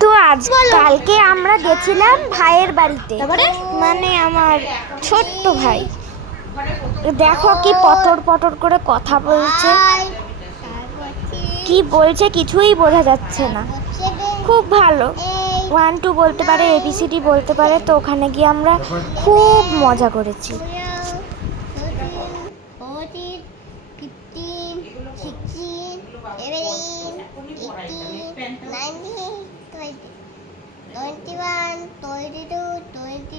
তো আজ কালকে আমরা গেছিলাম ভাইয়ের বাড়িতে। মানে আমার ছোট্ট ভাই। দেখো কি পটর পটর করে কথা বলছে। কি বলছে কিছুই বোঝা যাচ্ছে না। খুব ভালো। ওয়ান টু বলতে পারে এবিসিডি বলতে পারে তো ওখানে গিয়ে আমরা খুব মজা করেছি।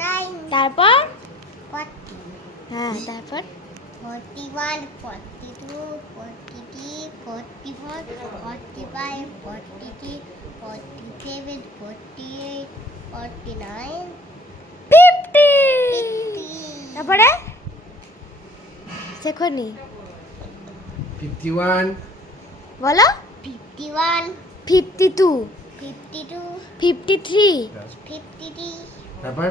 না দুই দিন করছে eight, এই এই থার্টি সেভেনের পরে এইট থার্টি সেভেনের পরে তো থার্টি এইট হ্যাঁ তারপর তারপর হ্যাঁ তারপর forty-eight, forty-nine, ফিফটি fifty, তারপরে শেখনি ফিফটি ওয়ান বলো fifty-one, fifty two fifty-two, fifty three fifty-three, তারপর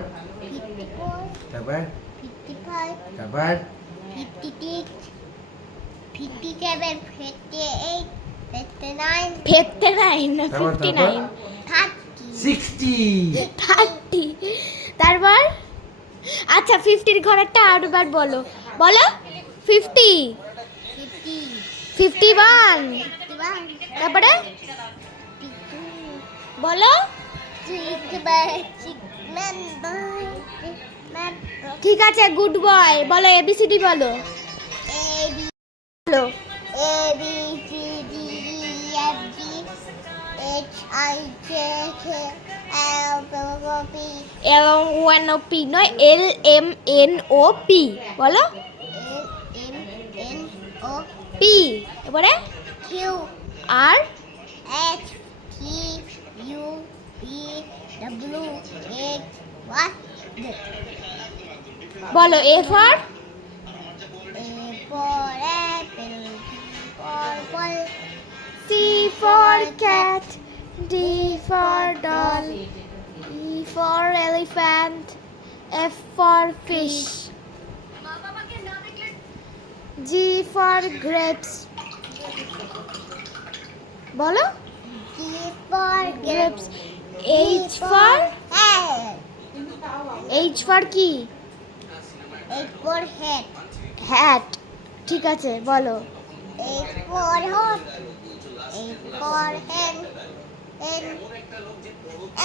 fifty-four, তারপর fifty-five, তারপর fifty-six, fifty-seven, fifty-eight, fifty-nine, fifty nine না তারপর, ফিফটি তারপর? নাইন thirty, সিক্সটি থার্টি তারপর আচ্ছা ফিফটির ঘরেরটা আরেকবার বলো বলো ফিফটি ফিফটি ওয়ান তারপরে বলো। ঠিক আছে গুড বয় বলো এবিসিডি বলো। বলো। এবং ওয়ান ও পি নয় L M N O P বলো। পি এবারে। আর বলো A for C for cat D for doll E for elephant F for fish G for grapes বলো? Grapes H for H for কি Eight for head. Hat ঠিক আছে বলো for hot. Eight for hen. Hen.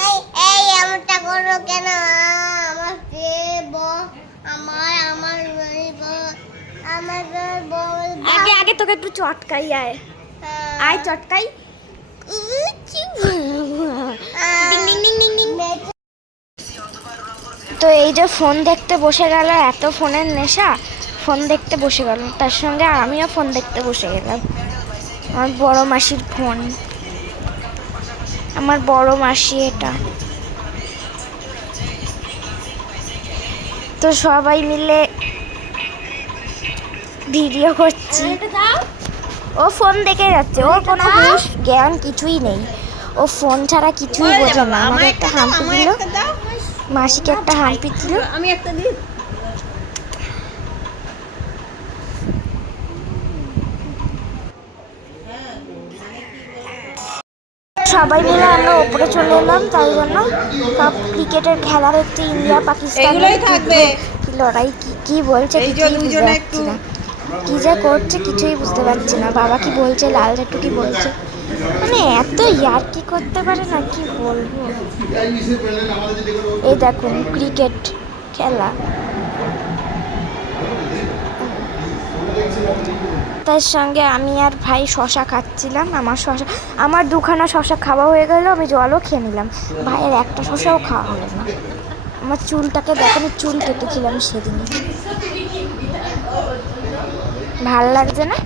এই এই এমনটা করো কেন আমার কে ব- আমার আমার আমার বল আগে আগে তোকে একটু চটকাই আয় আয় চটকাই ডিং ডিং ডিং ডিং ডিং। তো এই যে ফোন দেখতে বসে গেল এত ফোনের নেশা ফোন দেখতে বসে গেল। তার সঙ্গে আমিও ফোন দেখতে বসে গেলাম। আমার বড় মাসির ফোন। আমার বড় মাসি এটা। তো সবাই মিলে ভিডিও করছি। ও ফোন দেখে যাচ্ছে। ওর কোনো জ্ঞান কিছুই নেই। ও ফোন ছাড়া কিছুই বোঝে না। আমার একটা হাম্পি দিল। মাসিকে একটা হাম্পি দিল। আমি একটা দিই। সবাই মিলে আমরা ওপরে চলে এলাম তাই জন্য সব ক্রিকেটের খেলা হচ্ছে ইন্ডিয়া পাকিস্তান থাকবে। লড়াই কি কি বলছে কিছুই বুঝতে পারছি না। কি যে করছে কিছুই বুঝতে পারছি না। বাবা কি বলছে লাল একটু কি বলছে? মানে এত ইয়ার্কি করতে পারে না, কি বলব? এই দেখুন ক্রিকেট খেলা। তার সঙ্গে আমি আর ভাই শশা খাচ্ছিলাম, আমার শশা আমার দুখানা শশা খাওয়া হয়ে গেল, আমি জলও খেয়ে নিলাম। ভাইয়ের একটা শশাও খাওয়া হলো না। আমার চুলটাকে দেখো, আমি চুল কেটেছিলাম সেদিনে। ভালো লাগছে না?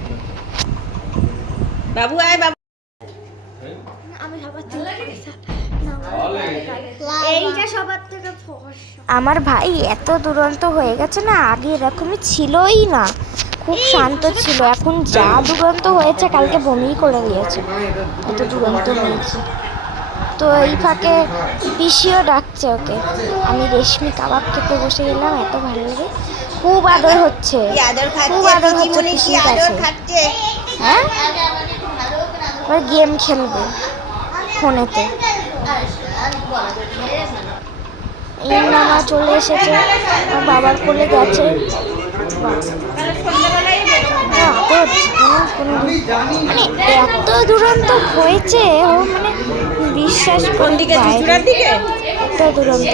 বাবু, আয় বাবু আমি ভাবাচ্ছি এইটা সবার থেকে আমার ভাই এত দুরন্ত হয়ে গেছে না আগে এরকমই ছিলই না। খুব শান্ত ছিল এখন যা দুরন্ত হয়েছে কালকে বমি করে দিয়েছে এত দুরন্ত হয়েছে। তো এই ফাঁকে পিসিও ডাকছে ওকে। আমি রেশমি কাবাব খেতে বসে গেলাম এত ভালো লাগে। খুব আদর হচ্ছে। খুব আদর হচ্ছে পিসির কাছে। হ্যাঁ? এবার গেম খেলবে। ফোনেতে। এই মামা চলে এসেছে আমার বাবার কোলে গেছে। কোনো মানে এত দুরন্ত হয়েছে ও মানে বিশ্বাস কোন দিকে দিকে? এত দুরন্ত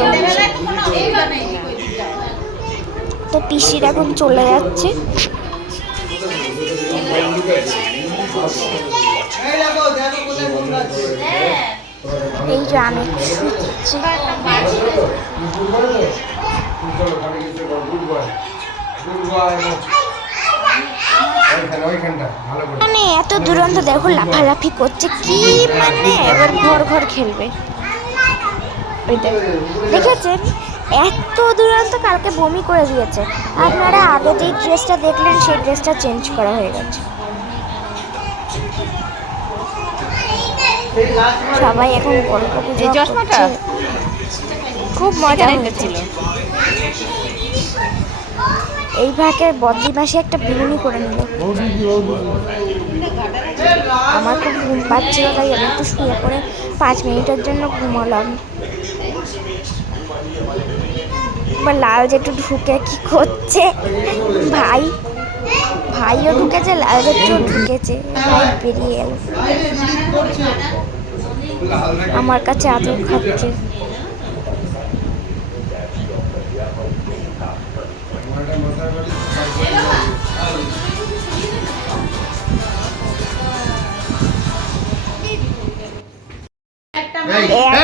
তো পিসির এখন চলে যাচ্ছে। এই যে আমি মানে এত দুরন্ত দেখো, লাফালাফি করছে। কি মানে? এবার ঘর ঘর খেলবে। দেখেছেন? এত দুরন্ত কালকে বমি করে দিয়েছে। আপনারা আগে যেই ড্রেসটা দেখলেন, সেই ড্রেসটা চেঞ্জ করা হয়ে গেছে। সবাই এখন গল্প গুজব চশমাটা? খুব মজা হয়েছিল এই ভাগে বদ্রি মাসে একটা বিনুনি করে নিল। আমার খুব ঘুম পাচ্ছিল তাই আমি একটু শুয়ে পড়ে পাঁচ মিনিটের জন্য ঘুমালাম। এবার লাল একটু ঢুকে কি করছে ভাই? ভাইও ঢুকেছে একটু ঢুকেছে লাইট বেরিয়ে গেল আমার কাছে আদর খাচ্ছে।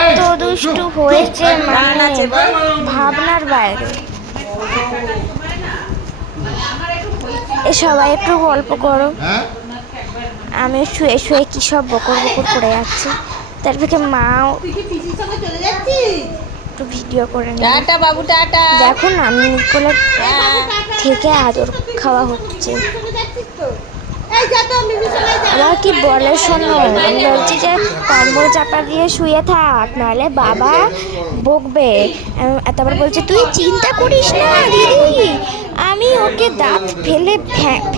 এত দুষ্টু হয়েছে মানে ভাবনার বাইরে। সবাই একটু গল্প করো। আমি শুয়ে শুয়ে কি সব বকর বকর করে যাচ্ছি। তারপরে মাও একটু ভিডিও করে টাটা বাবু টাটা। আমি নিকোলের থেকে আদর খাওয়া হচ্ছে। আমার কি বলে শোনো? আমি বলছি যে কম্বল চাপা দিয়ে শুয়ে থাক নাহলে বাবা বকবে। তারপর বলছে তুই চিন্তা করিস না দিদি। ওকে দাঁত ফেলে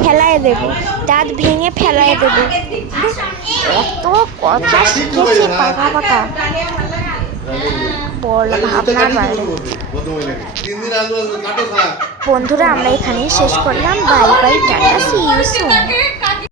ফেলায় দেব। দাঁত ভেঙে ফেলায় দেব। এত কথা শিখেছে পাকা পাকা। বন্ধুরা আমরা এখানেই শেষ করলাম। Bye bye tata see you